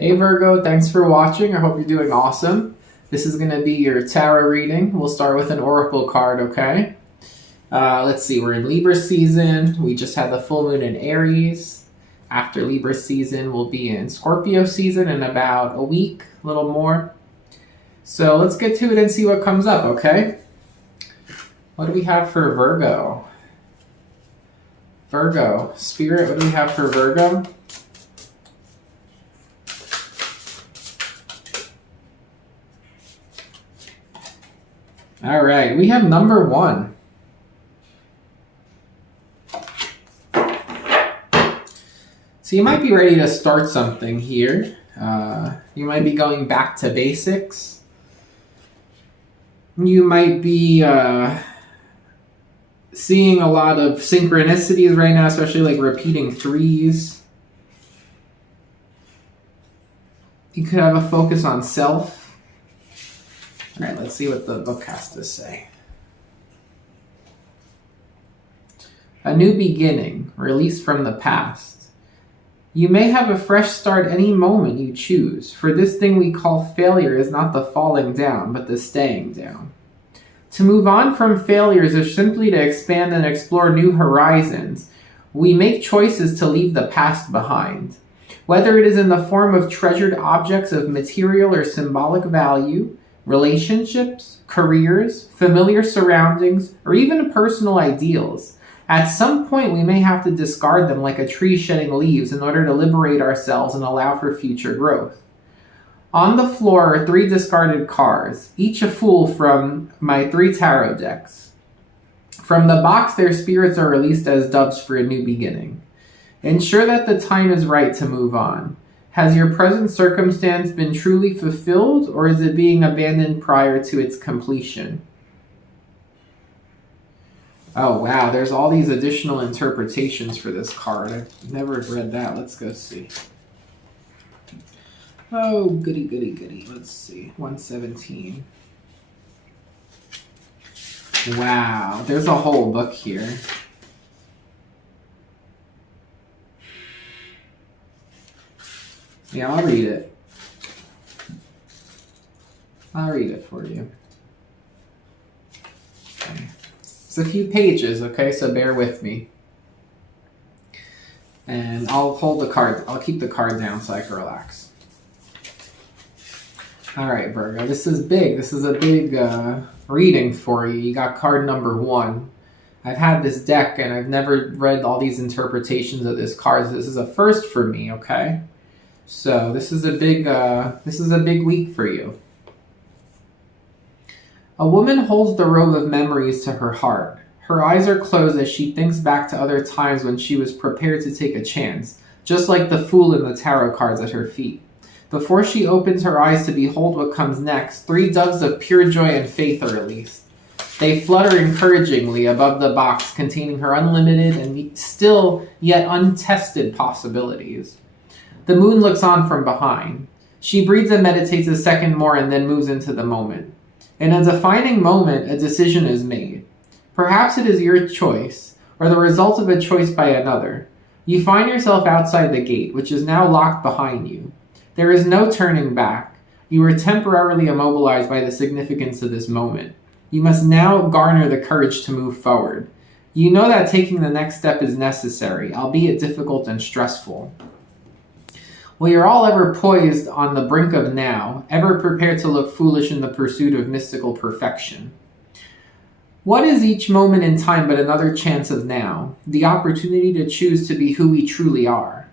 Hey Virgo, thanks for watching. I hope you're doing awesome. This is going to be your tarot reading. We'll start with an oracle card, okay? Let's see, we're in Libra season. We just had the full moon in Aries. After Libra season, we'll be in Scorpio season in about a week, a little more. So let's get to it and see what comes up, okay? What do we have for Virgo? Virgo, Spirit, what do we have for Virgo? All right, we have number 1. So you might be ready to start something here. You might be going back to basics. You might be seeing a lot of synchronicities right now, especially like repeating 3s. You could have a focus on self. All right, let's see what the book has to say. A new beginning, release from the past. You may have a fresh start any moment you choose, for this thing we call failure is not the falling down, but the staying down. To move on from failures is simply to expand and explore new horizons. We make choices to leave the past behind. Whether it is in the form of treasured objects of material or symbolic value, relationships, careers, familiar surroundings, or even personal ideals. At some point, we may have to discard them like a tree shedding leaves in order to liberate ourselves and allow for future growth. On the floor are 3 discarded cards, each a fool from my 3 tarot decks. From the box, their spirits are released as doves for a new beginning. Ensure that the time is right to move on. Has your present circumstance been truly fulfilled, or is it being abandoned prior to its completion? Oh, wow, there's all these additional interpretations for this card. I've never read that. Let's go see. Oh, goody, goody, goody. Let's see. 117. Wow, there's a whole book here. Yeah, I'll read it. I'll read it for you. Okay. It's a few pages, okay, so bear with me. And I'll hold the card. I'll keep the card down so I can relax. All right, Virgo, this is big. This is a big reading for you. You got card number 1. I've had this deck and I've never read all these interpretations of this card. So this is a first for me, okay? So this is a big week for you. A woman holds the robe of memories to her heart. Her eyes are closed as she thinks back to other times when she was prepared to take a chance, just like the fool in the tarot cards at her feet. Before she opens her eyes to behold what comes next, 3 doves of pure joy and faith are released. They flutter encouragingly above the box containing her unlimited and still yet untested possibilities. The moon looks on from behind. She breathes and meditates a second more and then moves into the moment. In a defining moment, a decision is made. Perhaps it is your choice, or the result of a choice by another. You find yourself outside the gate, which is now locked behind you. There is no turning back. You are temporarily immobilized by the significance of this moment. You must now garner the courage to move forward. You know that taking the next step is necessary, albeit difficult and stressful. Well, you're all ever poised on the brink of now, ever prepared to look foolish in the pursuit of mystical perfection. What is each moment in time but another chance of now, the opportunity to choose to be who we truly are?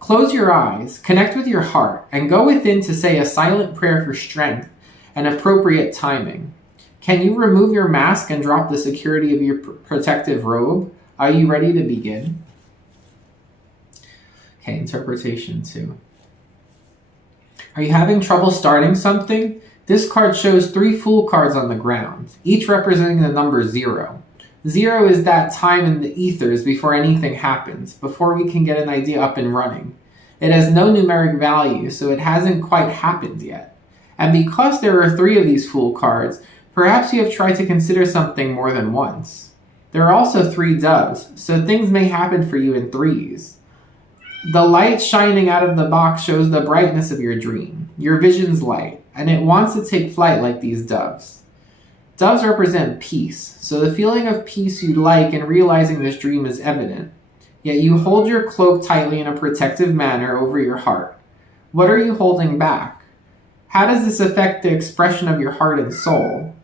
Close your eyes, connect with your heart, and go within to say a silent prayer for strength and appropriate timing. Can you remove your mask and drop the security of your protective robe? Are you ready to begin? Okay, interpretation 2. Are you having trouble starting something? This card shows 3 Fool cards on the ground, each representing the number 0. 0 is that time in the ethers before anything happens, before we can get an idea up and running. It has no numeric value, so it hasn't quite happened yet. And because there are 3 of these Fool cards, perhaps you have tried to consider something more than once. There are also 3 doves, so things may happen for you in 3s. The light shining out of the box shows the brightness of your dream. Your vision's light, and it wants to take flight like these doves. Doves represent peace, so the feeling of peace you like in realizing this dream is evident. Yet you hold your cloak tightly in a protective manner over your heart. What are you holding back? How does this affect the expression of your heart and soul?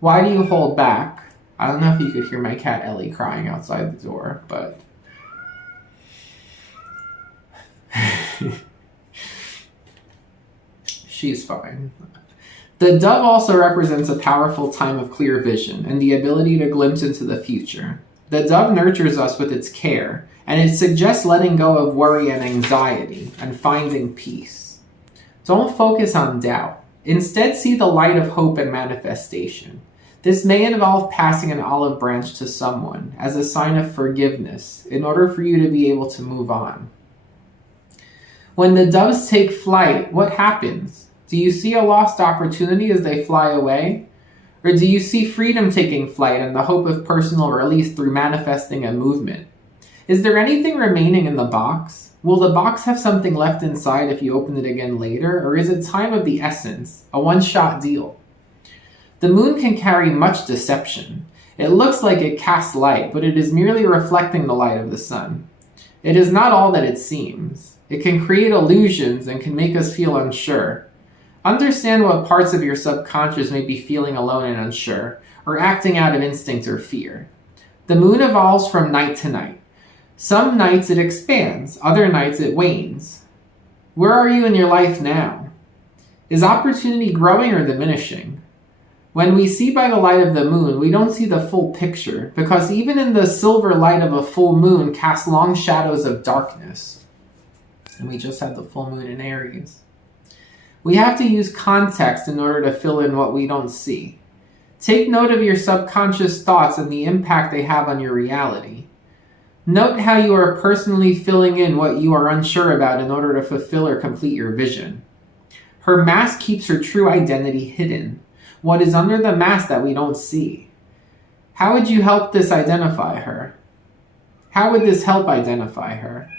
Why do you hold back? I don't know if you could hear my cat Ellie crying outside the door, but... she's fine. The dove also represents a powerful time of clear vision and the ability to glimpse into the future. The dove nurtures us with its care, and it suggests letting go of worry and anxiety and finding peace. Don't focus on doubt. Instead, see the light of hope and manifestation. This may involve passing an olive branch to someone as a sign of forgiveness in order for you to be able to move on. When the doves take flight, what happens? Do you see a lost opportunity as they fly away? Or do you see freedom taking flight and the hope of personal release through manifesting a movement? Is there anything remaining in the box? Will the box have something left inside if you open it again later? Or is it time of the essence, a one-shot deal? The moon can carry much deception. It looks like it casts light, but it is merely reflecting the light of the sun. It is not all that it seems. It can create illusions and can make us feel unsure. Understand what parts of your subconscious may be feeling alone and unsure, or acting out of instinct or fear. The moon evolves from night to night. Some nights it expands, other nights it wanes. Where are you in your life now? Is opportunity growing or diminishing? When we see by the light of the moon, we don't see the full picture, because even in the silver light of a full moon casts long shadows of darkness. And we just had the full moon in Aries. We have to use context in order to fill in what we don't see. Take note of your subconscious thoughts and the impact they have on your reality. Note how you are personally filling in what you are unsure about in order to fulfill or complete your vision. Her mask keeps her true identity hidden. What is under the mask that we don't see? How would you help this identify her? How would this help identify her?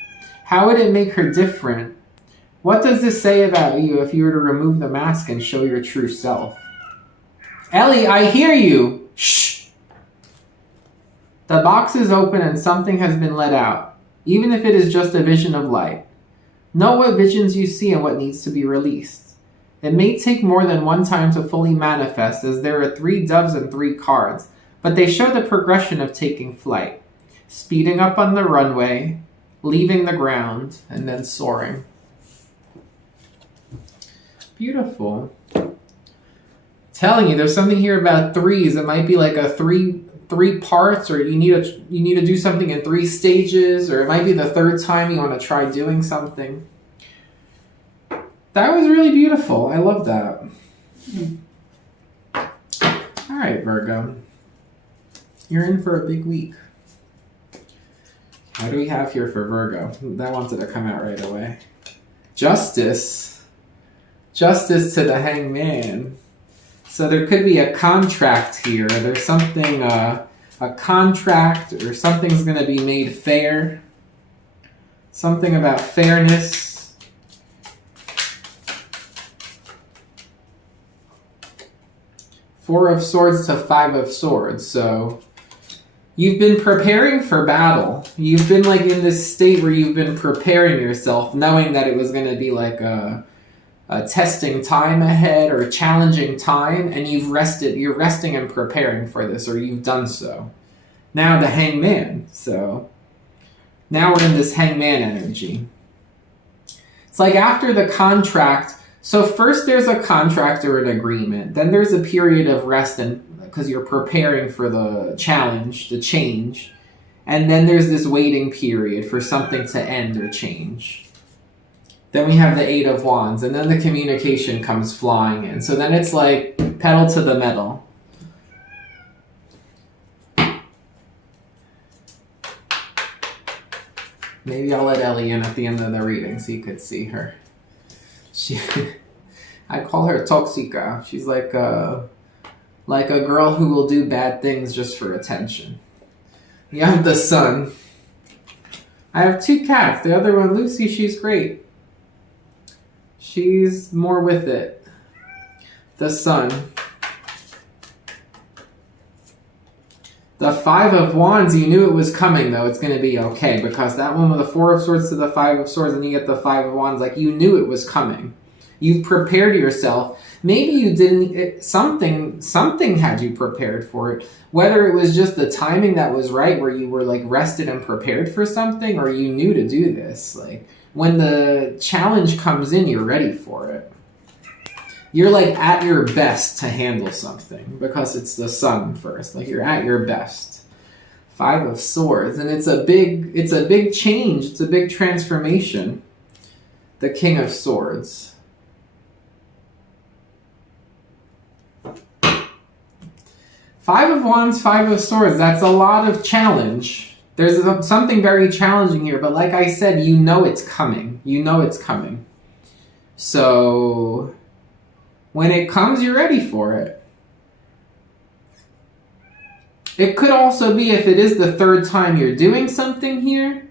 How would it make her different? What does this say about you if you were to remove the mask and show your true self? Ellie, I hear you! Shh! The box is open and something has been let out, even if it is just a vision of light. Know what visions you see and what needs to be released. It may take more than one time to fully manifest, as there are 3 doves and 3 cards, but they show the progression of taking flight, speeding up on the runway, leaving the ground, and then soaring. Beautiful. Telling you, there's something here about 3s. It might be like a three parts, or you need to do something in 3 stages, or it might be the 3rd time you want to try doing something. That was really beautiful. I love that. All right, Virgo. You're in for a big week. What do we have here for Virgo? That wanted to come out right away. Justice. Justice to the Hangman. So there could be a contract here. There's something, a contract, or something's going to be made fair. Something about fairness. Four of Swords to 5 of Swords. So you've been preparing for battle. You've been like in this state where you've been preparing yourself, knowing that it was going to be like a testing time ahead, or a challenging time, and you're resting and preparing for this, or you've done so. Now the Hangman. So now we're in this Hangman energy. It's like after the contract. So first there's a contract or an agreement. Then there's a period of rest, and because you're preparing for the challenge, the change. And then there's this waiting period for something to end or change. Then we have the 8 of Wands, and then the communication comes flying in. So then it's like pedal to the metal. Maybe I'll let Ellie in at the end of the reading so you could see her. I call her Toxica. She's like a girl who will do bad things just for attention. You have the Sun. I have 2 cats. The other one, Lucy, she's great. She's more with it. The Sun. The 5 of Wands, you knew it was coming, though. It's going to be okay, because that one with the 4 of Swords to the 5 of Swords, and you get the 5 of Wands, like, you knew it was coming. You've prepared yourself. Maybe you didn't, something had you prepared for it. Whether it was just the timing that was right, where you were, like, rested and prepared for something, or you knew to do this. Like, when the challenge comes in, you're ready for it. You're like at your best to handle something, because it's the Sun first. Like, you're at your best. 5 of Swords, and it's a big change. It's a big transformation. The King of Swords. 5 of Wands, 5 of Swords. That's a lot of challenge. There's something very challenging here, but like I said, you know it's coming. You know it's coming. So when it comes, you're ready for it. It could also be, if it is the 3rd time you're doing something here,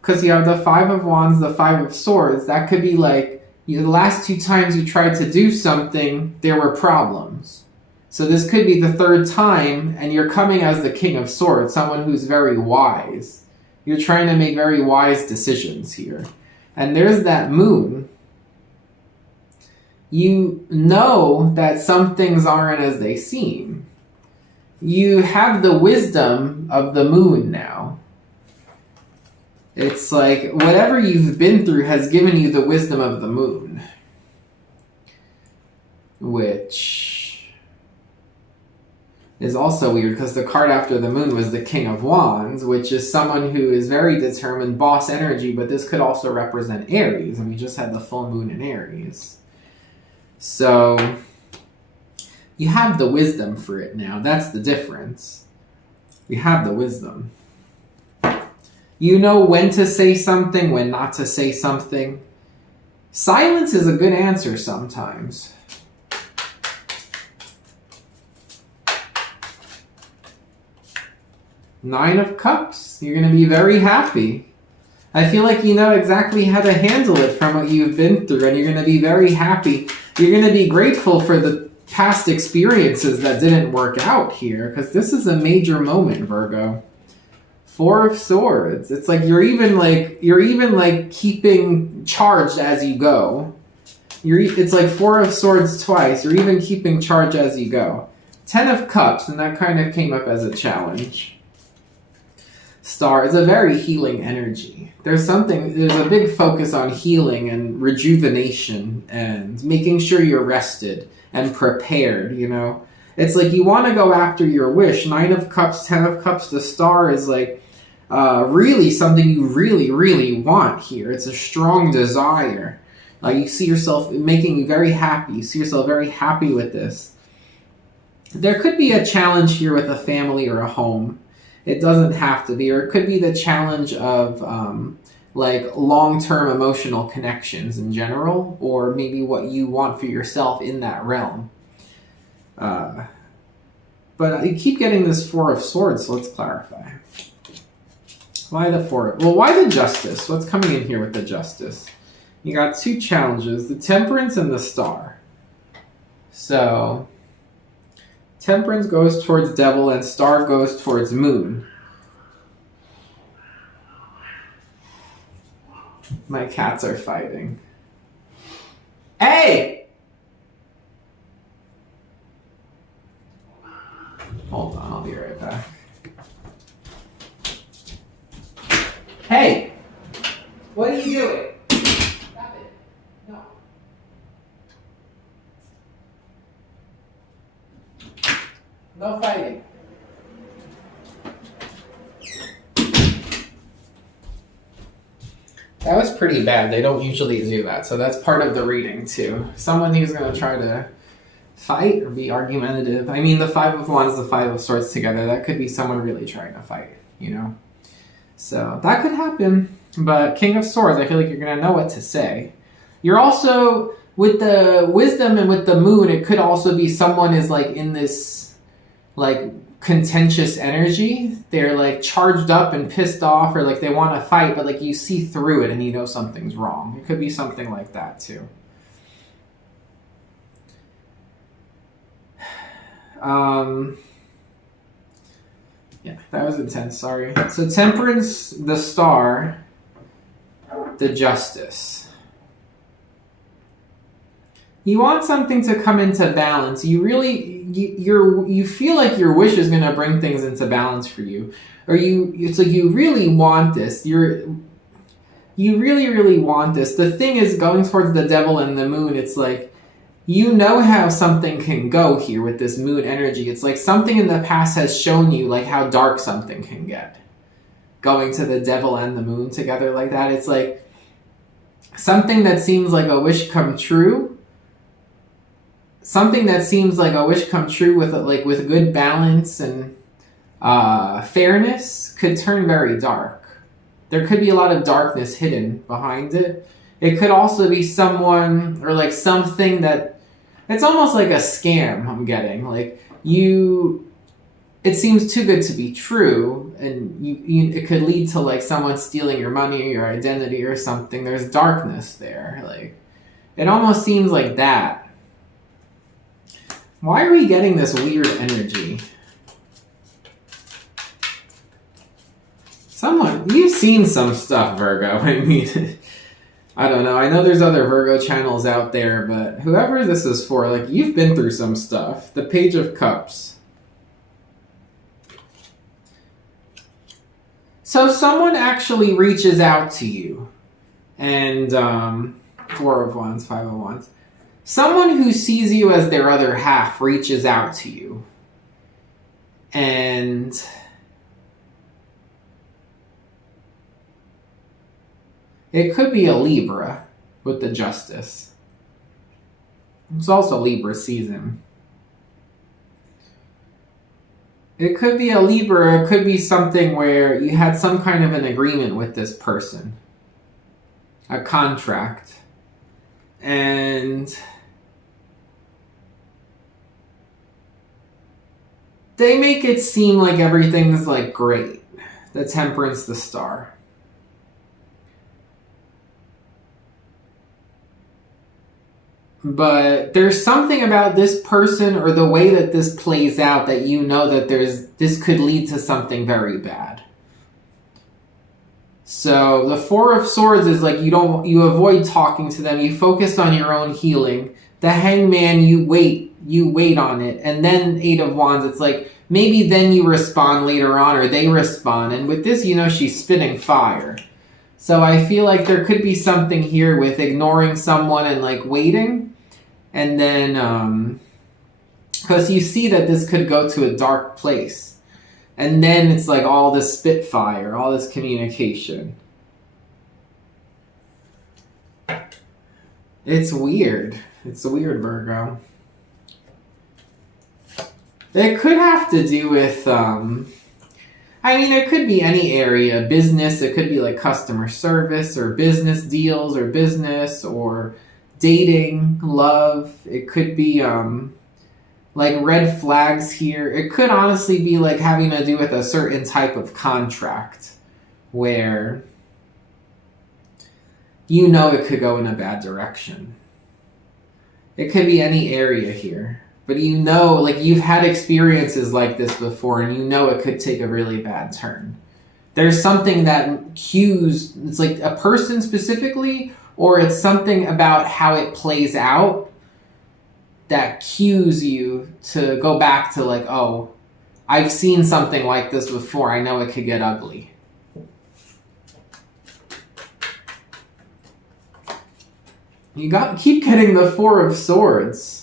because you have the 5 of Wands, the 5 of Swords, that could be like, the last 2 times you tried to do something, there were problems. So this could be the 3rd time, and you're coming as the King of Swords, someone who's very wise. You're trying to make very wise decisions here. And there's that Moon. You know that some things aren't as they seem. You have the wisdom of the Moon now. It's like whatever you've been through has given you the wisdom of the Moon. Which is also weird, because the card after the Moon was the King of Wands, which is someone who is very determined, boss energy, but this could also represent Aries, and we just had the full moon in Aries. So you have the wisdom for it now. That's the difference. You have the wisdom. You know when to say something, when not to say something. Silence is a good answer sometimes. Nine of Cups. You're going to be very happy. I feel like you know exactly how to handle it from what you've been through, and you're going to be very happy. You're going to be grateful for the past experiences that didn't work out here, because this is a major moment, Virgo. 4 of Swords. It's like you're even like keeping charged as you go. It's like 4 of Swords twice. You're even keeping charge as you go. 10 of Cups, and that kind of came up as a challenge. Star is a very healing energy. There's a big focus on healing and rejuvenation and making sure you're rested and prepared, you know. It's like you want to go after your wish. 9 of Cups, 10 of Cups, the Star is like really something you really, really want here. It's a strong desire. You see yourself making you very happy. You see yourself very happy with this. There could be a challenge here with a family or a home. It doesn't have to be. Or it could be the challenge of like long-term emotional connections in general, or maybe what you want for yourself in that realm. But you keep getting this 4 of Swords, so let's clarify. Why the 4? Well, why the Justice? What's coming in here with the Justice? You got 2 challenges, the Temperance and the Star. So Temperance goes towards Devil and Star goes towards Moon. My cats are fighting. Hey! Hold on, I'll be right back. Hey! What are you doing? Stop it. No. No fighting. That was pretty bad. They don't usually do that, so that's part of the reading too. Someone who's going to try to fight or be argumentative. I mean, the 5 of Wands, the 5 of Swords together, that could be someone really trying to fight, you know? So that could happen. But King of Swords, I feel like you're going to know what to say. You're also, with the Wisdom and with the Moon, it could also be someone is like in this like contentious energy. They're like charged up and pissed off, or like they want to fight, but like you see through it and you know something's wrong. It could be something like that too. Yeah, that was intense. Sorry. So Temperance, the Star, the Justice. You want something to come into balance. You really, you feel like your wish is going to bring things into balance for you, or it's like you really want this. You really want this. The thing is, going towards the Devil and the Moon, it's like, you know how something can go here with this moon energy. It's like something in the past has shown you like how dark something can get. Going to the Devil and the Moon together like that, it's like something that seems like a wish come true. Something that seems like a wish come true with good balance and fairness could turn very dark. There could be a lot of darkness hidden behind it. It could also be someone or like something that it's almost like a scam I'm getting. Like it seems too good to be true, and it could lead to like someone stealing your money or your identity or something. There's darkness there. Like it almost seems like that. Why are we getting this weird energy? You've seen some stuff, Virgo. I mean, I don't know. I know there's other Virgo channels out there, but whoever this is for, like, you've been through some stuff. The Page of Cups. So someone actually reaches out to you. And, Four of Wands, Five of Wands. Someone who sees you as their other half reaches out to you. And it could be a Libra with the Justice. It's also Libra season. It could be a Libra. It could be something where you had some kind of an agreement with this person. A contract. And they make it seem like everything's like great. The Temperance, the Star. But there's something about this person or the way that this plays out that you know that this could lead to something very bad. So the Four of Swords is like you avoid talking to them. You focus on your own healing. The Hangman, you wait on it. And then Eight of Wands, it's like maybe then you respond later on or they respond. And with this, she's spitting fire. So I feel like there could be something here with ignoring someone and like waiting. And then, because you see that this could go to a dark place. And then it's like all this spitfire, all this communication. It's weird. It's weird, Virgo. It could have to do with, it could be any area, business. It could be like customer service or business deals or business or dating, love. It could be like red flags here. It could honestly be like having to do with a certain type of contract where it could go in a bad direction. It could be any area here. But like you've had experiences like this before and it could take a really bad turn. There's something that cues, it's like a person specifically, or it's something about how it plays out that cues you to go back to like, oh, I've seen something like this before. I know it could get ugly. Keep getting the Four of Swords.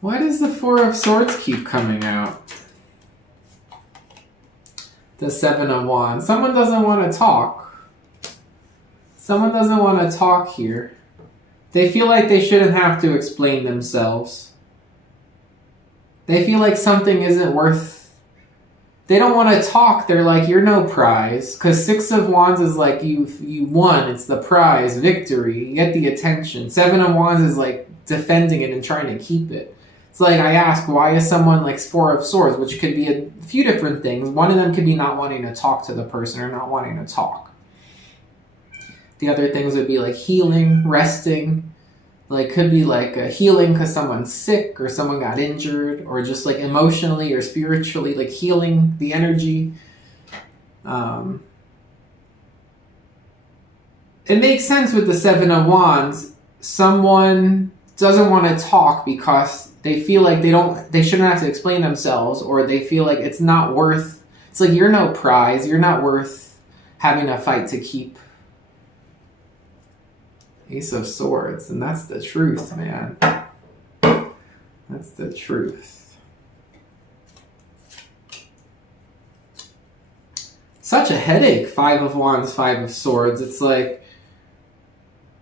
Why does the Four of Swords keep coming out? The Seven of Wands. Someone doesn't want to talk. Someone doesn't want to talk here. They feel like they shouldn't have to explain themselves. They feel like something isn't worth... They don't want to talk. They're like, you're no prize. Because Six of Wands is like, you won. It's the prize, victory. You get the attention. Seven of Wands is like defending it and trying to keep it. It's like, I ask, why is someone like Four of Swords, which could be a few different things. One of them could be not wanting to talk to the person or not wanting to talk. The other things would be like healing, resting. Like, could be like a healing because someone's sick or someone got injured, or just like emotionally or spiritually, like healing the energy. It makes sense with the Seven of Wands. Someone doesn't want to talk because they feel like they shouldn't have to explain themselves, or they feel like it's not worth... It's like, you're no prize. You're not worth having a fight to keep. Ace of Swords, and that's the truth, man. That's the truth. Such a headache, Five of Wands, Five of Swords. It's like,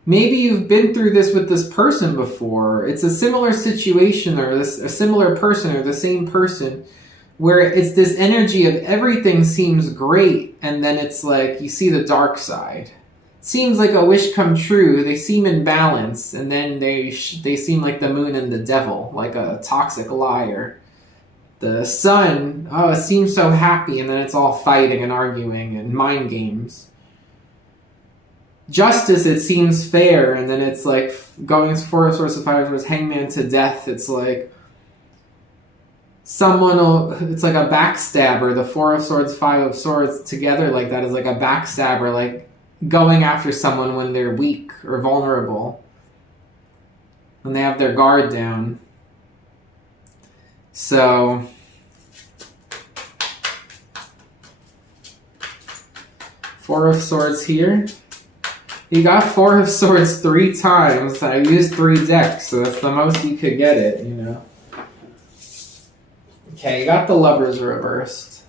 maybe you've been through this with this person before. It's a similar situation, or a similar person, or the same person, where it's this energy of everything seems great, and then it's like, you see the dark side. Seems like a wish come true. They seem in balance, and then they seem like the moon and the devil, like a toxic liar. The sun, oh, it seems so happy, and then it's all fighting and arguing and mind games. Justice, it seems fair, and then it's like going Four of Swords to Five of Swords, hangman to death. It's like it's like a backstabber. The Four of Swords, Five of Swords together like that is like a backstabber, like going after someone when they're weak or vulnerable, when they have their guard down. So, Four of Swords here. You got Four of Swords 3 times. I used 3 decks, so that's the most you could get it, you know. Okay, you got the Lovers reversed.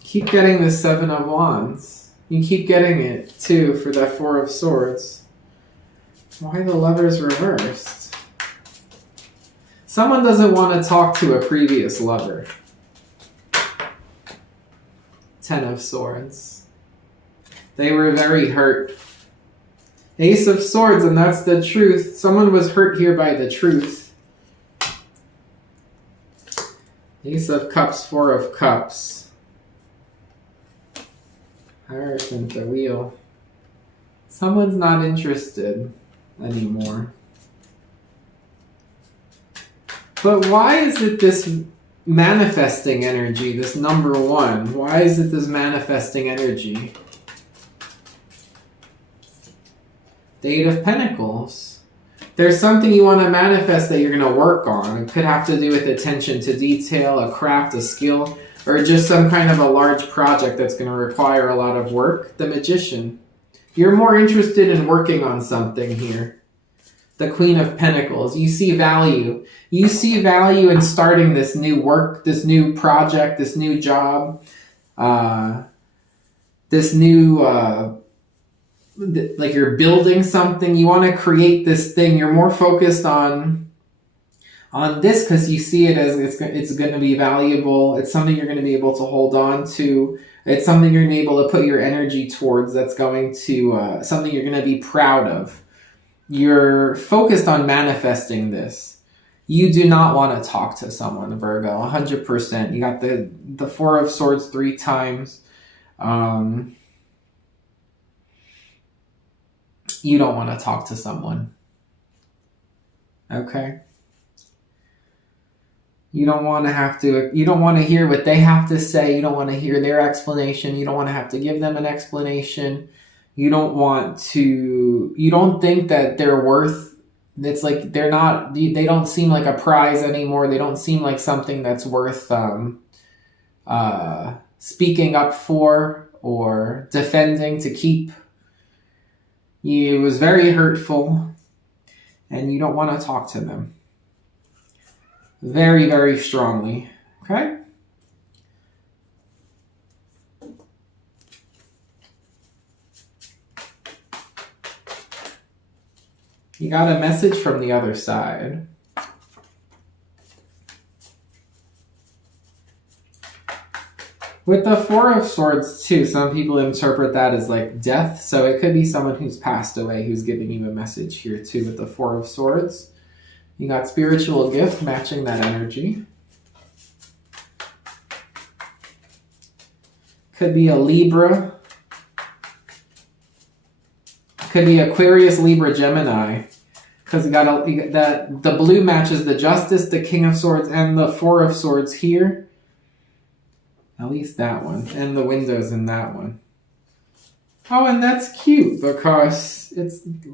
Keep getting the Seven of Wands. You keep getting it, too, for that Four of Swords. Why the Lovers reversed? Someone doesn't want to talk to a previous lover. Ten of Swords. They were very hurt. Ace of Swords, and that's the truth. Someone was hurt here by the truth. Ace of Cups, Four of Cups. Hierophant, the Wheel. Someone's not interested anymore. But why is it this manifesting energy, this number 1? Why is it this manifesting energy? The Eight of Pentacles. There's something you want to manifest that you're going to work on. It could have to do with attention to detail, a craft, a skill, or just some kind of a large project that's going to require a lot of work. The Magician. You're more interested in working on something here. The Queen of Pentacles. You see value. You see value in starting this new work, this new project, this new job, this new, like you're building something. You want to create this thing. You're more focused on this because you see it as it's going to be valuable. It's something you're going to be able to hold on to. It's something you're going to be able to put your energy towards. That's going to something you're going to be proud of. You're focused on manifesting this. You do not want to talk to someone, Virgo, 100%. You got the Four of Swords 3 times. You don't want to talk to someone. Okay? You don't want to hear what they have to say. You don't want to hear their explanation. You don't want to have to give them an explanation. You don't think that they're worth, it's like they don't seem like a prize anymore. They don't seem like something that's worth speaking up for or defending to keep. It was very hurtful, and you don't want to talk to them. Very, very strongly. Okay? You got a message from the other side. With the Four of Swords, too, some people interpret that as like death. So it could be someone who's passed away who's giving you a message here, too, with the Four of Swords. You got spiritual gift matching that energy. Could be a Libra. Could be Aquarius, Libra, Gemini. Because the blue matches the Justice, the King of Swords, and the Four of Swords here. At least that one. And the windows in that one. Oh, and that's cute because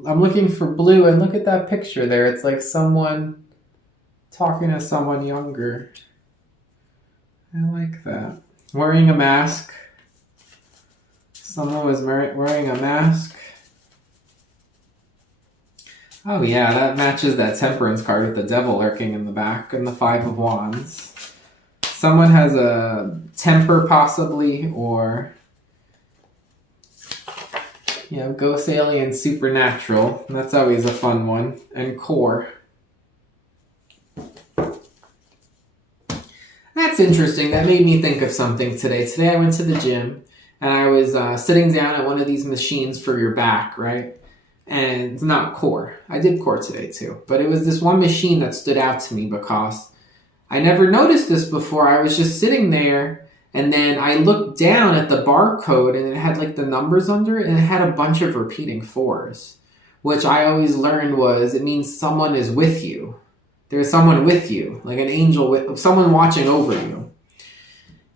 I'm looking for blue, and look at that picture there. It's like someone talking to someone younger. I like that. Wearing a mask. Someone was wearing a mask. Oh yeah, that matches that Temperance card with the devil lurking in the back and the Five of Wands. Someone has a temper possibly, or ghost, alien, supernatural. That's always a fun one. And core. That's interesting. That made me think of something today. Today I went to the gym and I was sitting down at one of these machines for your back, right? And not core. I did core today too. But it was this one machine that stood out to me because I never noticed this before. I was just sitting there and then I looked down at the barcode and it had like the numbers under it and it had a bunch of repeating fours, which I always learned it means someone is with you. There's someone with you, like an angel, someone watching over you.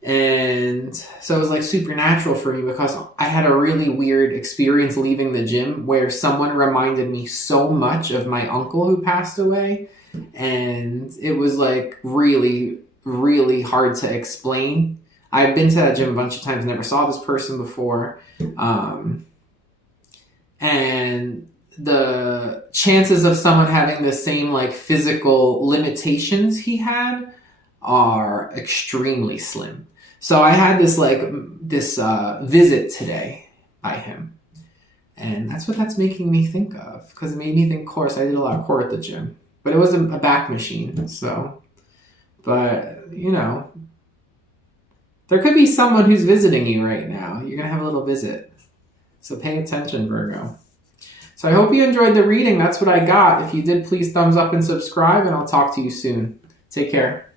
And so it was like supernatural for me because I had a really weird experience leaving the gym where someone reminded me so much of my uncle who passed away. And it was like really, really hard to explain. I've been to that gym a bunch of times, never saw this person before. And the chances of someone having the same like physical limitations he had are extremely slim. So I had this visit today by him. And that's what that's making me think of. Because it made me think core. So I did a lot of core at the gym. But it wasn't a back machine. So, but, there could be someone who's visiting you right now. You're going to have a little visit. So pay attention, Virgo. So I hope you enjoyed the reading. That's what I got. If you did, please thumbs up and subscribe. And I'll talk to you soon. Take care.